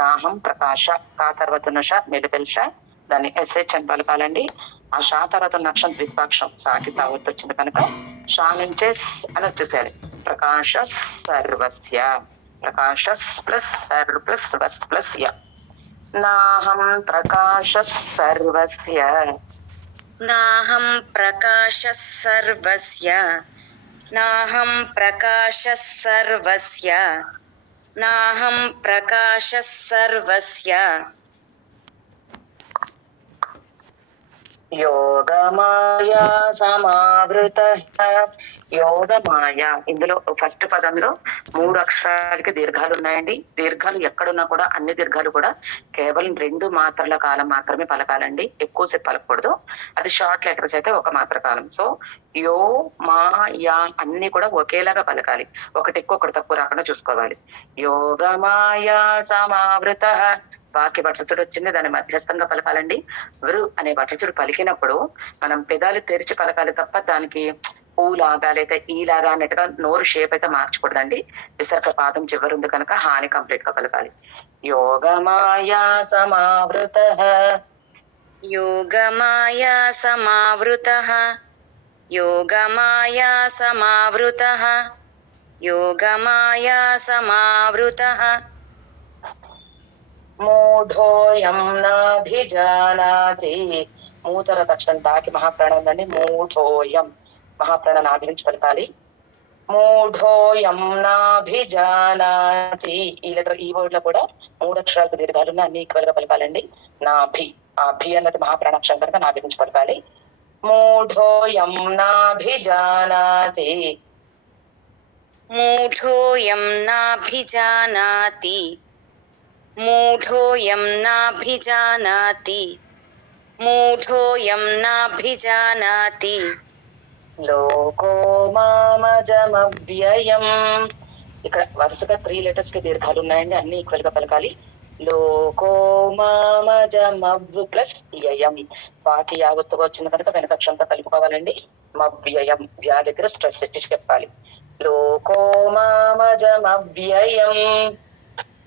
నాహం ప్రకాశ, కా తర్వాత ఉన్న ష మెడికల్ ష, దాన్ని ఎస్హెచ్ అని పలకాలండి. ఆ షా తర్వాత ఉన్న అక్షరం ద్విత్వాక్షరం, సాకి సావత్తు వచ్చింది కనుక షా నుంచే అని వచ్చేసేయాలి. ప్రకాశ సర్వస్య, ప్రకాశ ప్లస్ సర్ ప్లస్ వస్ ప్లస్ య. నాహం ప్రకాశ సర్వస్య, నాహం ప్రకాశ సర్వస్య, నాహం ప్రకాశ సర్వస్య, నాహం ప్రకాశ సర్వస్య. యోగమాయా సమావృత, యోగమాయ. ఇందులో ఫస్ట్ పదంలో 3 అక్షరాలకి దీర్ఘాలు ఉన్నాయండి. దీర్ఘాలు ఎక్కడున్నా కూడా అన్ని దీర్ఘాలు కూడా కేవలం 2 మాత్రల కాలం మాత్రమే పలకాలండి, ఎక్కువసేపు పలకూడదు. అది షార్ట్ లెటర్స్ అయితే ఒక మాత్ర కాలం. సో యో మా యా అన్ని కూడా ఒకేలాగా పలకాలి, ఒకటి ఎక్కువ ఒకటి తక్కువ రాకుండా చూసుకోవాలి. యోగమాయా సమావృత, వాక్య బట్రచుడు వచ్చింది, దాన్ని మధ్యస్థంగా పలకాలండి. వృ అనే బట్రచుడు పలికినప్పుడు మనం పెదాలు తెరిచి పలకాలి తప్ప దానికి ఊ లాగా లేదా ఈ లాగా అన్నట్టుగా నోరు షేప్ అయితే మార్చకూడదండి. విసర్గ పాదం చివరి ఉంది కనుక హాని కంప్లీట్ గా పలకాలి. యోగమాయా సమావృత, యోగమాయా సమావృత, యోగమాయా సమావృత, యోగమాయా సమావృత. మూఢోయం నాభిజానాతి, మూతర తక్షణం తాకి మహాప్రాణం ఉందండి. మూఢోయం మహాప్రాణ నాభి నుంచి పలకాలి. మూఢోయం నాభిజానాతి, ఈ లెటర్ ఈ వర్డ్ లో కూడా 3 అక్షరాలకు దీర్ఘాలు ఉన్నాయి, అన్ని ఈక్వల్ గా పలకాలండి. నాభి, ఆ భి అన్నది మహాప్రాణాక్షరం కనుక నాభి నుంచి పలకాలి. మూఢోయం నాభిజానాతి, మూఢోయం నాభిజానాతి, మూఢోయం నాభిజానాతి, మూఢోయం నాభిజానాతి. లోకో మామజమవ్యయం, ఇక్కడ వరుసగా 3 లెటర్స్ కి దీర్ఘాలు ఉన్నాయండి, అన్ని ఈక్వల్ గా పలకాలి. లోకో మామజమవ్ ప్లస్ వ్యయం, వాకి యావత్తుగా వచ్చింది కనుక వెనకక్షంతో కలుపుకోవాలండి. మవ్యయం, వ్యా దగ్గర స్ట్రెస్ ఇచ్చి చెప్పాలి. లోకో మామజమవ్యయం,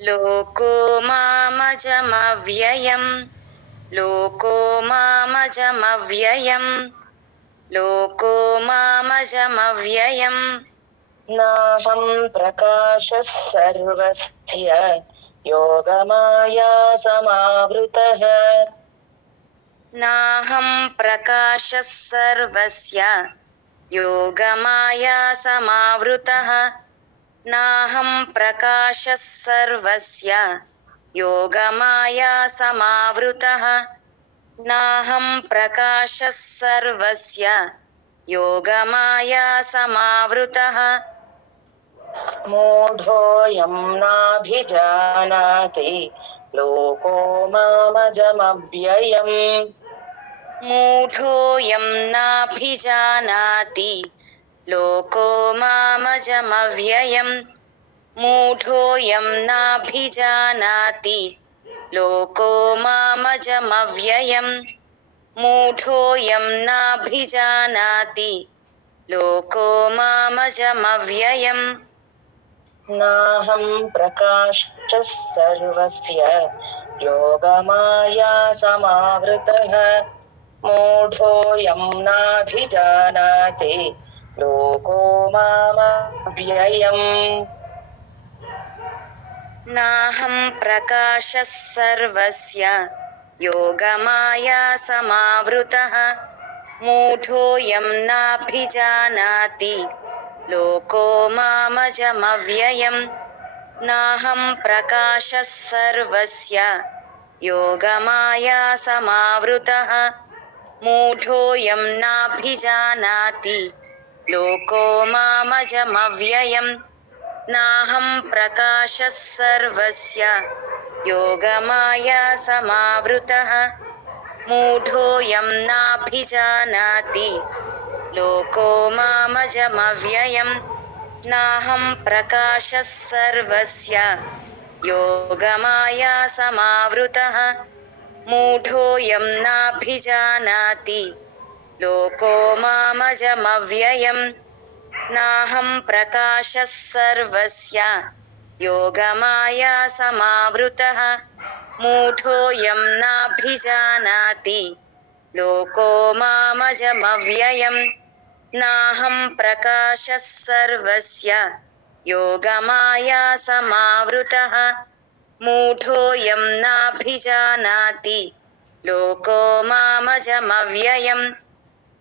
లోకో మామజమవ్యయం, లోకో మామజమవ్యయం, లోకో మామజమవ్యయం. నాహం ప్రకాశ సర్వస్య, యోగమాయా సమావృతః, నాహం ప్రకాశ సర్వస్య, యోగమాయా సమావృతః, నాహం ప్రకాశ సర్వస్య, యోగమాయా సమావృతః, నాహం ప్రకాశ సర్వస్య, యోగమాయా సమావృతః. మూఢోయం నాభిజానాతి, లోకో మామజమవ్యయం, మూఢోయం నాభిజానాతి, లోకో మామజమవ్యయం, మూఢోయం నాభిజానాతి, లోకో మామజమవ్యయం, మూఢోయం నాభిజానాతి, లోకో మామజమవ్యయం. నాహం ప్రకాశ సర్వస్య, యోగమాయా సమావృతః, మూఢోయం నాభిజానాతి, లోకో మామవ్యయం. నాహం ప్రకాశ సర్వస్య, యోగమాయా సమావృతః, మూఢోయం నాభిజానాతి, లోకో మామజమవ్యయం. నాహం ప్రకాశ సర్వస్య, యోగమాయా సమావృతః, మూఢోయం నాభిజానాతి, లోకో మామజమవ్యయం. నాహం ప్రకాశ సర్వస్య, యోగమాయా సమావృతః, మూఢోయం నాభిజానాతి, లోకో మామజమవ్యయం. నాహం ప్రకాశ సర్వస్య, యోగమాయా సమావృతః, మూఢోయం నాభిజానాతి, లోకో మామజమవ్యయం. నాహం ప్రకాశ సర్వస్య, योगमाया समावृतः मूढोऽयं नाभिजानाति लोको मामजमव्ययम् नाहं प्रकाशः सर्वस्य योगमाया समावृतः मूढोऽयं नाभिजानाति लोको मामजमव्ययम्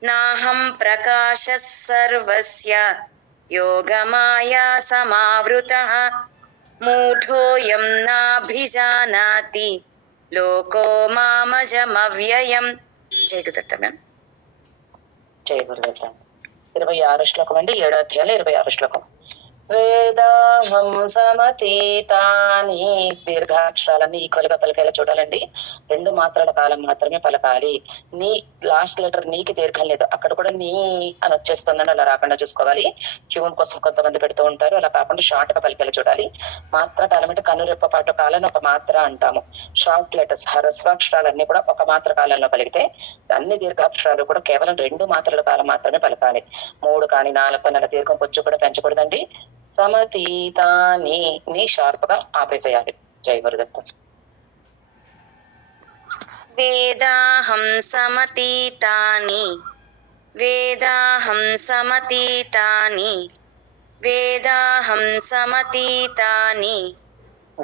नाहं प्रकाशः सर्वस्य योगमाया समावृतः मूढोऽयं नाभिजानाति लोको मामजमव्ययम्. జై గురుదత్త మ్యామ్. జై గురుదత్త. 26 శ్లోకం అండి, 7వ అధ్యాయంలో 26 శ్లోకం. వేదాహం సమతీతాని, దీర్ఘాక్షరాలన్నీ ఈక్వల్ గా పలికేలా చూడాలండి. 2 మాత్రల కాలం మాత్రమే పలకాలి. నీ లాస్ట్ లెటర్ నీకి దీర్ఘం లేదు, అక్కడ కూడా నీ అని వచ్చేస్తుందని అలా రాకుండా చూసుకోవాలి. ట్యూన్ కోసం కొంతమంది పెడుతూ ఉంటారు, అలా కాకుండా షార్ట్ గా పలికేలా చూడాలి. మాత్ర కాలం అంటే కనురెప్ప పాటు కాలని ఒక మాత్ర అంటాము. షార్ట్ లెటర్స్ హ్రస్వాక్షరాలన్నీ కూడా ఒక మాత్ర కాలంలో పలికితే, అన్ని దీర్ఘాక్షరాలు కూడా కేవలం 2 మాత్రల కాలం మాత్రమే పలకాలి. 3 కానీ 4 కానీ అలా దీర్ఘం కొంచెం కూడా పెంచకూడదండి. సమతీతాని ని షార్ప్ గా ఆపేసేయాలి. జై గురుదత్త. వేదాహం సమతీతాని వేదాహం సమతీతాని వేదాహం సమతీతాని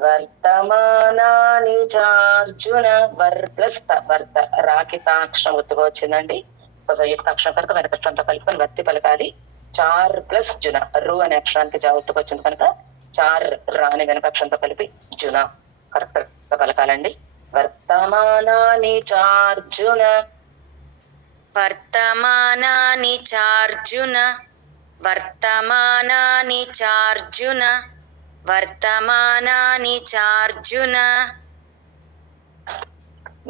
వర్తమానాని చార్జున. వర్ ప్లస్ వర్త, రాకి తాక్షరం ఒత్తుగా వచ్చిందండి. సో సంయుక్తాక్షరం కనుక వెనకక్షరంతో కలుపుకొని వర్తి పలకాలి. చార్ ప్లస్ జున, రు అనే అక్షరానికి జా ఒత్తుకు వచ్చింది కనుక చార్ రా అని వెనకక్షరంతో కలిపి జున కరెక్ట్ గా పలకాలండి. వర్తమానాని చార్జున. వర్తమానాని చార్జున వర్తమానాని చార్జున వర్తమానాని చార్జున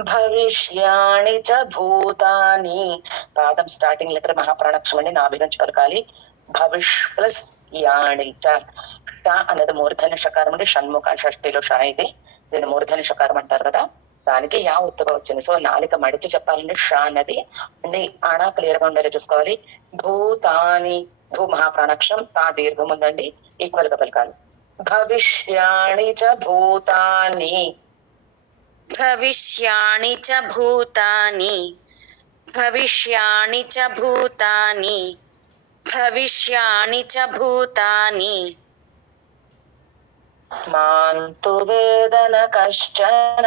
భవిష్యాణి చ భూతాని. పాదం స్టార్టింగ్ లెటర్ మహాప్రాణాక్షరం అండి, నాభిగంచి పలకాలి. భవిష్ ప్లస్ యాణి చ. ష అనేది మూర్ధన్య షకారం అండి, షణ్ముఖ షష్ఠిలో ష ఇది. దీన్ని మూర్ధన్య షకారం అంటారు కదా, దానికి యా ఒత్తుగా వచ్చింది. సో నాలిక మడిచి చెప్పాలండి ష అన్నది అండి. ఆణ క్లియర్ గా ఉండేలా చూసుకోవాలి. భూతాని, భూ మహాప్రాణాక్షరం, తా దీర్ఘం ఉందండి, ఈక్వల్ గా పలకాలి. భవిష్యాణి చ భూతాని. భవిష్యాణి చ భూతాని భవిష్యాణి చ భూతాని భవిష్యాణి చ భూతాని మాంతు వేదన కశ్చన.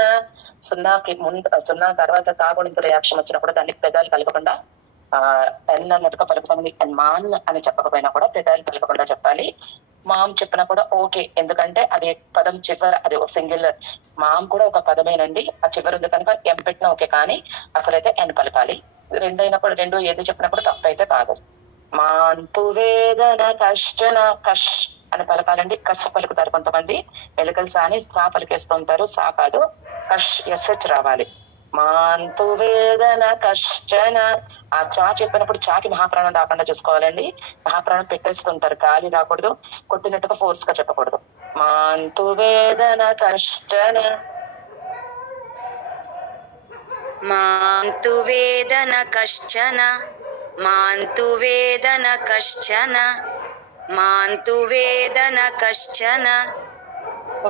సున్నాకి ముందు, సున్నా తర్వాత తాగుడింపు రియాక్షన్ వచ్చినప్పుడు దానికి పెదాలు కలపకుండా ఎన్ అన్నట్టుగా పలుకుతుంది. మాన్ అని చెప్పకపోయినా కూడా పెదాలు కలపకుండా చెప్పాలి. మాం చెప్పినా కూడా ఓకే, ఎందుకంటే అది పదం చివర, అది సింగిల్. మాం కూడా ఒక పదమేనండి, ఆ చివరి ఉంది కనుక ఎం పెట్టినా ఓకే, కానీ అసలైతే ఎన్ పలకాలి. 2 అయినప్పుడు 2 ఏది చెప్పినప్పుడు తప్పైతే కాదు. మాంతు వేదన కశ్చన, కష్ అని పలకాలండి. కష్ పలుకుతారు కొంతమంది, ఎలుకలు సాని సా పలికేస్తూ ఉంటారు, సా కాదు కష్, ఎస్హెచ్ రావాలి. మాంతు వేదన కశ్చన. ఆ చా చెప్పినప్పుడు చాకి మహాప్రాణం రాకుండా చూసుకోవాలండి. మహాప్రాణం పెట్టేస్తుంటారు, గాలి రాకూడదు, కొట్టినట్టుగా ఫోర్స్ గా చెప్పకూడదు. మాంతు వేదన కశ్చన. మాంతు వేదన కశ్చన మాంతు వేదన కశ్చన మాంతు వేదన కశ్చన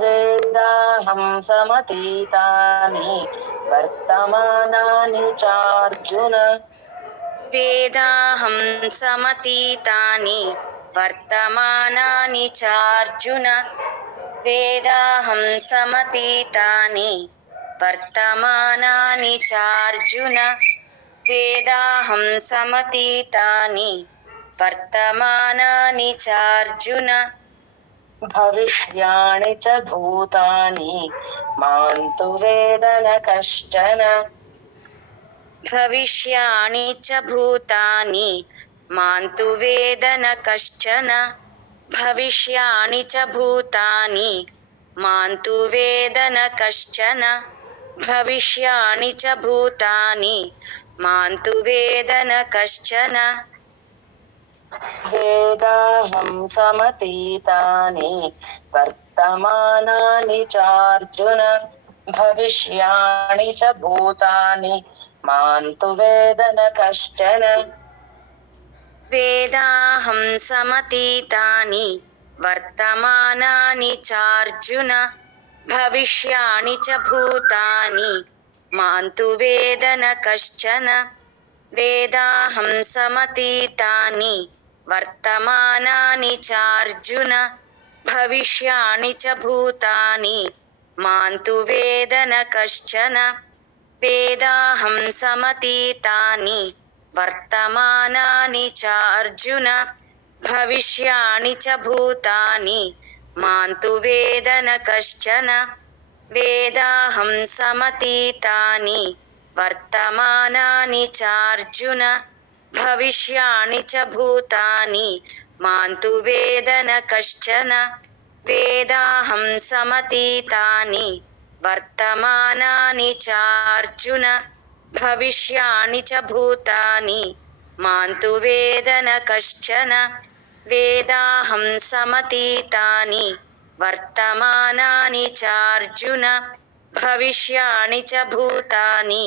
వేదాహం సమతీతాని వర్తమానాని చార్జున. వేదాహం సమతీతాని వర్తమానాని చార్జున వేదాహం సమతీతాని వర్తమానాని చార్జున వేదాహం సమతీతాని వర్తమానాని చార్జున భవిష్యాణి చ భూతాని మాంతు వేదన కశ్చన. భవిష్యాణి చ భూతాని మాంతు వేదన కశ్చన భవిష్యాణి చ భూతాని మాంతు వేదన కశ్చన భవిష్యాణి చ భూతాని మాంతు వేదన కశ్చన. వేదాహం సమతీతాని వర్తమానాని చార్జున. భవిష్యాణి చ భూతాని మాంతు వేదన కశ్చన. వేదాహం సమతీతాని వర్తమానాని చార్జున భవిష్యాణి చ భూతాని మాంతు వేద న కశ్చన వేదాహం సమతీతాని వర్తమానాని చార్జున భవిష్యాణి చ భూతాని మాంతు వేద న కశ్చన వేదాహం సమతీతాని వర్తమానాని చార్జున భవిష్యాణి చ భూతాని మాంతు వేద న కశ్చన వేదాహం సమతీతాని వర్తమానాని చార్జున భవిష్యాణి చ భూతాని మాంతు వేద న కశ్చన వేదాహం సమతీతాని వర్తమానాని చార్జున భవిష్యాణి చ భూతాని మాంతు వేద న కశ్చన వేదాహం సమతీతాని వర్తమానాని చార్జున భవిష్యాణి చ భూతాని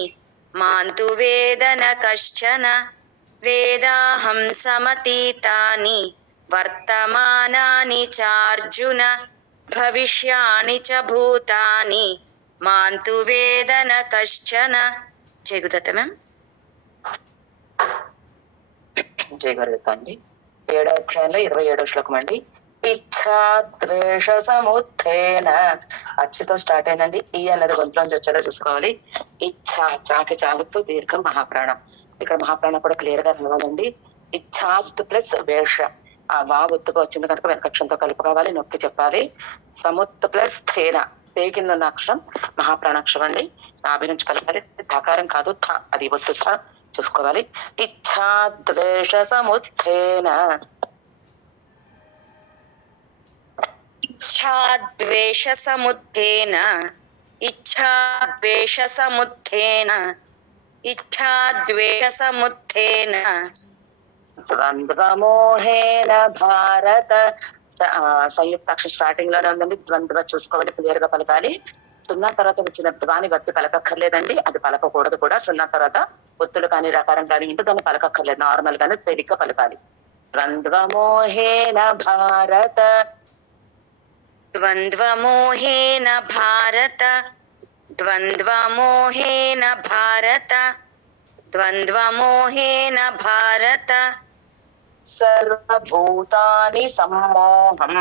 మాంతు వేద న కశ్చన వేదాహం సమతీతాని వర్తమానాని చార్జున భవిష్యాణి చ భూతాని మాంతు వేద న కశ్చన. జయగుదత్త మ్యామ్. జయగురుదత్త అండి. 7వ అధ్యాయంలో 27వ శ్లోకం అండి. ఇచ్ఛా ద్వేష సముత్థేన, అచ్చుతో స్టార్ట్ అయిందండి. ఈ అన్నది గొంతులోంచి వచ్చేలా చూసుకోవాలి. ఇచ్ఛా, చాకి చాగుతూ దీర్ఘం మహాప్రాణం. ఇక్కడ మహాప్రాణం కూడా క్లియర్ గా రావాలండి. ఇచ్ఛాత్ ప్లస్ వేష, ఆ వా ఒత్తుగా వచ్చింది కనుక వెనకక్షంతో కలుపుకోవాలి, నొక్కి చెప్పాలి. సముత్ ప్లస్ థేన, తే కింద ఉన్న అక్షరం మహాప్రాణాక్షరం అండి. నాభి నుంచి కలపాలి. ధకారం కాదు, థ, అది ఒత్తు థ చూసుకోవాలి. ఇచ్ఛా ద్వేష సముత్థేన, ఇచ్ఛాద్వేష సముత్థేన, ఇచ్ఛాద్వేష సముత్థేన, ఇచ్ఛాద్వేష సముత్థేన ద్వంద్వమోహేన భారత. సంయుక్తాక్షరం స్టార్టింగ్ లోనే ఉందండి. ద్వంద్వ చూసుకోవాలి, క్లియర్ గా పలకాలి. సున్నా తర్వాత వచ్చిన ద్వాని వత్తి పలకక్కర్లేదండి, అది పలకకూడదు కూడా. సున్నా తర్వాత ఒత్తులు కానీ రకారం కానీ ఇంటూ దాన్ని పలకక్కర్లేదు, నార్మల్ గానే తేలిగ్గా పలకాలి. ద్వంద్వమోహేన భారత, ద్వంద్వమోహేన భారత, ద్వంద్వమోహేన భారత, ద్వంద్వమోహేన భారత సర్వభూతాని సమ్మోహం.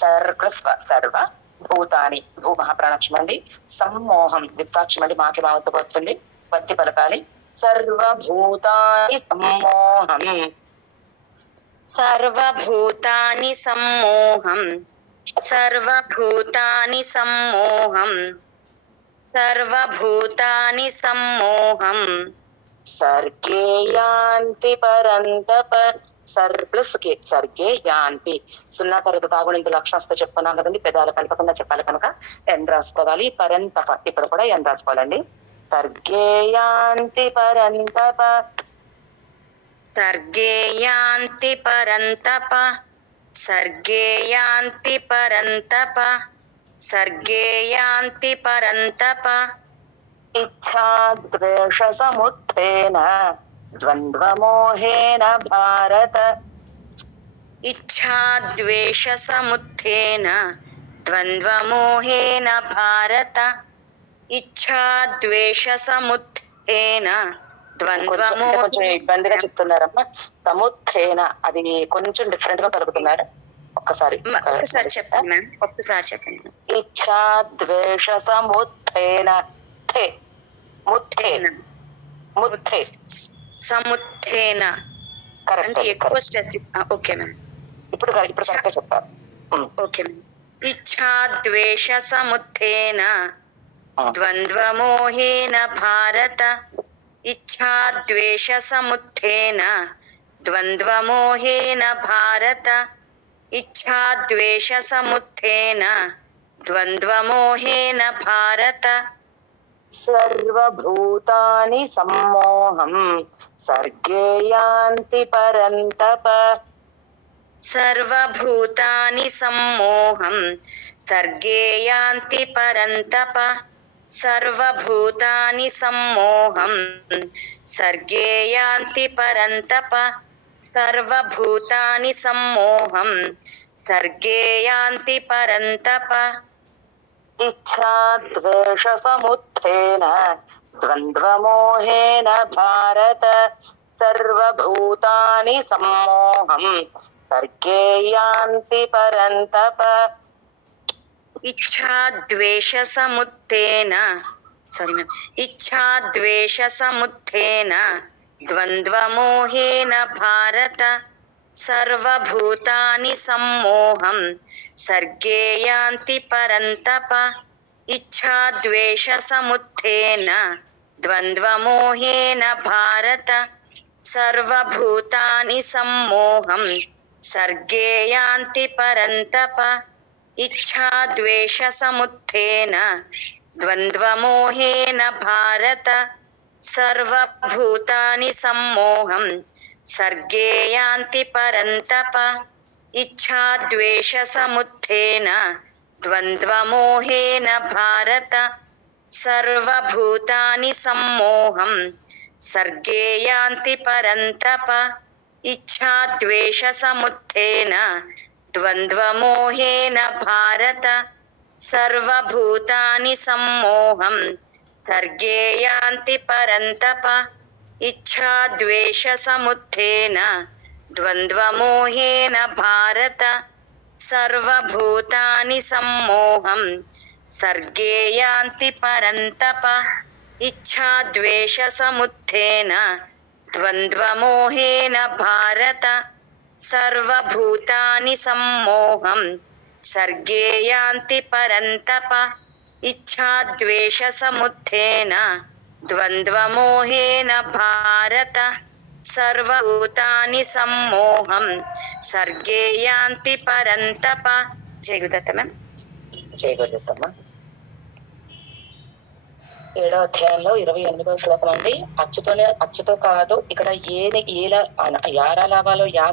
సర్వభూతాని, భూ మహాప్రాణాక్షరం అండి. సమ్మోహం ద్విత్వాక్షరం అండి, మాకి మావత్తుకు వచ్చింది, వత్తి పలకాలి. సర్వభూతాని సమ్మోహం, సర్వభూతాని సమ్మోహం, సర్వభూతాని సమ్మోహం, సర్వభూతాని సమ్మోహం సర్గే యాంతి పరంతప. సర్ ప్లస్ కే, సర్గే యాంతి. సున్నా తర్వాత తాగునింతులు అక్షరంతో చెప్పుకున్నాం కదండి, పెదాలు కలపకుండా చెప్పాలి కనుక ఎన్ రాసుకోవాలి. పరంతప, ఇప్పుడు కూడా ఎన్ రాసుకోవాలండి. సర్గే యాంతి పరంతప, సర్గే యాంతి పరంతప, సర్గే యాంతి పరంతప, సర్గే యాంతి పరంతప ఇచ్ఛా ద్వేష సముత్థేన ద్వంద్వమోహేన భారత. ఇచ్ఛాద్వేష సముత్థేన ద్వంద్వమోహేన భారత, ఇచ్ఛాద్వేష సముత్థేన కొంచెం ఇబ్బందిగా చెప్తున్నారమ్మా. సముత్థేన అది కొంచెం డిఫరెంట్ గా పలుకుతున్నారు. ఒక్కసారి చెప్పండి మ్యామ్, ఒక్కసారి చెప్పండి. ఇచ్ఛా ద్వేష సముత్థేన, థే ముత్థేన, ముత్థే సముత్థేన అంటే ఎక్కువ స్ట్రెస్. ఓకే మ్యామ్, ఇప్పుడు కరెక్ట్ గా చెప్పారు. Okay ma'am. ఇచ్ఛాద్వేష సముత్థేన ద్వంద్వమోహేన భారత, ఇచ్ఛాద్వేష సముత్థేన ద్వంద్వమోహేన భారత, ఇచ్ఛాద్వేష సముత్థేన ద్వంద్వమోహేన భారత సర్వభూతాని సమ్మోహం సర్గే యాంతి పరంతప. సర్వభూతాని సమ్మోహం సర్గే యాంతి పరంతప, సర్వభూతాని సమ్మోహం సర్గే యాంతి పరంతప, సర్వభూతాని సమ్మోహం सर्गे यान्ति परन्तप इच्छा द्वेष समुत्थेन द्वन्द्वमोहेन भारत सर्वभूतानि सम्मोहं सर्गे यान्ति परन्तप इच्छाद्वेषसमुत्थेन इच्छाद्वेषसमुत्थेन द्वन्द्वमोहेन भारत सर्वभूतानि सम्मोहं सर्गे यान्ति परन्तप इच्छाद्वेषसमुत्थेन द्वन्द्वमोहेन भारत सर्वभूतानि सम्मोहं सर्गे यान्ति परन्तप इच्छाद्वेषसमुत्थेन द्वन्द्वमोहेन भारत सर्वभूतानि सम्मोहं सर्गे यान्ति परन्तप इच्छाद्वेषसमुत्थेन द्वन्द्वमोहेन भारत सर्वभूतानि सम्मोहं सर्गे यान्ति परन्तप इच्छाद्वेषसमुत्थेन द्वन्द्वमोहेन भारत सर्वभूतानि सम्मोहं सर्गे यान्ति परन्तप इच्छाद्वेषसमुत्थेन द्वन्द्वमोहेन भारत सर्वभूतानि सम्मोहं सर्गे यान्ति परन्तप इच्छाद्वेषसमुत्थेन द्वन्द्वमोहेन भारत सर्वभूतानि सम्मोहं सर्गे यान्ति परन्तप इच्छाद्वेषसमुत्थेन द्वन्द्वमोहेन भारत सर्वभूतानि सम्मोहं सर्गे यान्ति परन्तप जय गुरुदत्त मैम జయ గురుదత్తమ్మ. 7వ అధ్యాయంలో 28వ శ్లోకం అండి. అచ్చుతో కాదు, ఇక్కడ ఏల యారాలాభాలో యా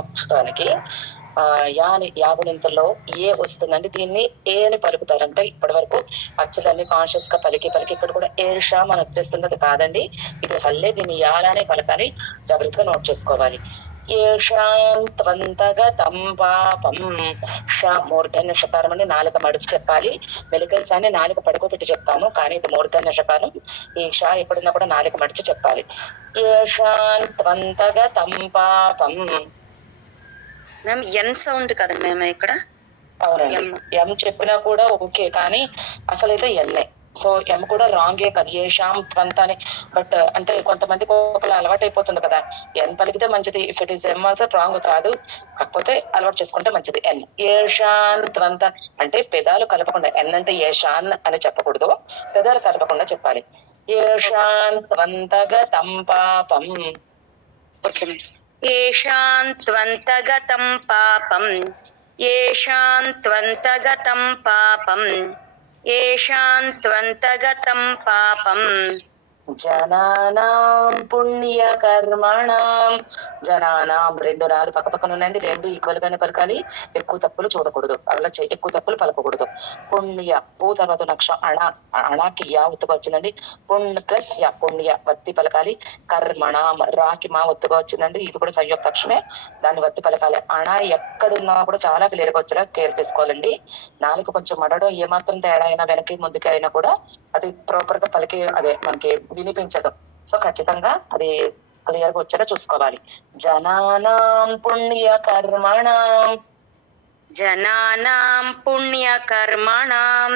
అక్షరానికి యాగుణింతలో ఏ వస్తుందండి. దీన్ని ఏ అని పలుకుతారంటే ఇప్పటి వరకు అచ్చులన్నీ కాన్షియస్ గా పలికి ఇక్కడ కూడా ఏషాం అని వచ్చేస్తున్నది కాదండి. ఇది హల్లే, దీన్ని యాలానే పలకాలి. జాగ్రత్తగా నోట్ చేసుకోవాలి. ఏషాం త్వంతగతం పాపం. మూర్ధన్య షకారం అని నాలుక మడిచి చెప్పాలి. మెలికల్స్ అని నాలుక పడుకోబెట్టి చెప్తాము, కానీ ఇది మూర్ధన్య షకారం. ఈ షా ఎక్కడున్నా కూడా నాలుక మడిచి చెప్పాలి. ఏషాం త్వంతగతం పాపం. మ్యామ్ ఎన్ సౌండ్ కదా మేము ఇక్కడ. అవునండి, ఎం చెప్పినా కూడా ఓకే, కానీ అసలైతే ఎన్నే. సో ఎం కూడా రాంగే కదా, ఏషాం త్వంత అని. బట్ అంటే కొంతమందికి ఒకలా అలవాటు అయిపోతుంది కదా, ఎన్ పలికితే మంచిది. If it is M also wrong కాదు, కాకపోతే అలవాటు చేసుకుంటే మంచిది. ఎన్ ఏషాన్ త్వంత అంటే పెదాలు కలపకుండా, ఎన్ అంటే ఏషాన్ అని చెప్పకూడదు, పెదాలు కలపకుండా చెప్పాలి. ఏషాన్ త్వంతగతం పాపం. ఏషాం త్వంతగతం పాపం. ఏషాం త్వంతగతం పాపం. ఏషాం త్వంతగతం పాపం. జనానాం పుణ్యకర్మణాం. జనానాం రెండు నాలుగు పక్క పక్కన ఉన్నాయండి, రెండు ఈక్వల్ గానే పలకాలి. ఎక్కువ తప్పులు చూడకూడదు, అలా ఎక్కువ తప్పులు పలకకూడదు. పుణ్య పూ తర్వాత నక్ష అణాకి యా ఒత్తుగా వచ్చిందండి. ప్లస్ యా పుణ్య వత్తి పలకాలి. కర్మణాం రాకి మా ఒత్తుగా వచ్చిందండి, ఇది కూడా సంయుక్త అక్షరమే, దాన్ని వత్తి పలకాలి. అణ ఎక్కడున్నా కూడా చాలా క్లియర్ గా వచ్చేలా కేర్ తీసుకోవాలండి. నాలుగు కొంచెం మడడం ఏమాత్రం తేడా అయినా వెనక్కి ముందుకి అయినా కూడా అది ప్రాపర్ గా పలికి అదే మనకి వినిపించదు. సో ఖచ్చితంగా అది క్లియర్ గా వచ్చేలా చూసుకోవాలి. జనానాం పుణ్యకర్మణాం. జనానాం పుణ్యకర్మణాం.